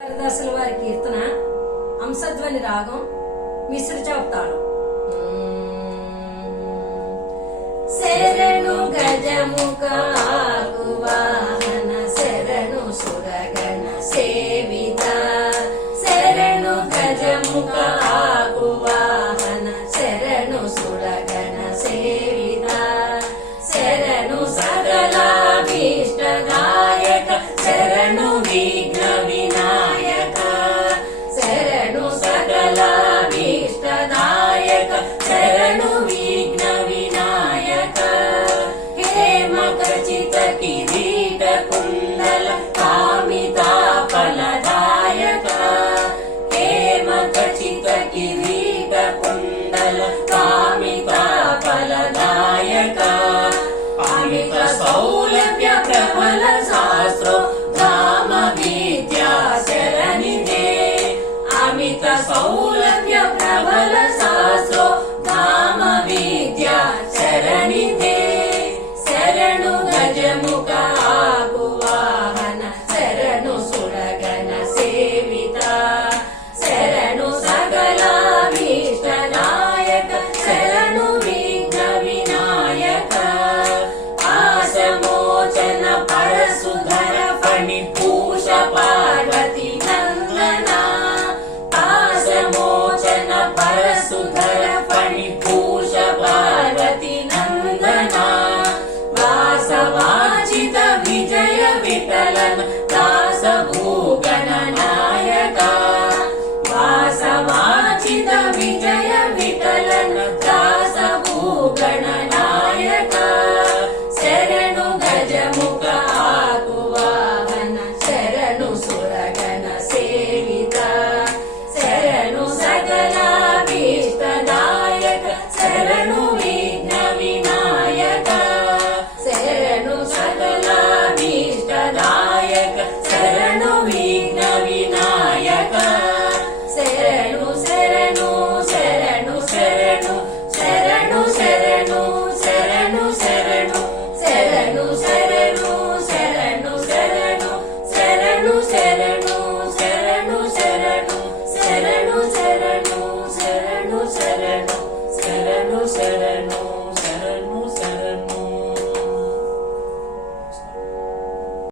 హరిదాసుల వారి కీర్తన అంశధ్వని రాగం మిశ్ర చౌతాళం. శరణు గజముఖ వాహన శరణు సురగణ సేవిత శరణు గజముఖ వాహన శరణు సురగణ సేవిత శరణు సకలాభీష్టదాయక శరణు విఘ్న వినాయక శరణు సకలాభీష్టదాయక శరణు విఘ్న వినాయక హేమ ఖచిత కిరీట కుండల కామితా ఫలదాయక హేమ ఖచిత కిరీట కుండల కామితా ఫలదాయక అమిత సౌలభ్య ప్రబల శాస్త్రో ధామ విద్యా శరణిదే అమిత సౌ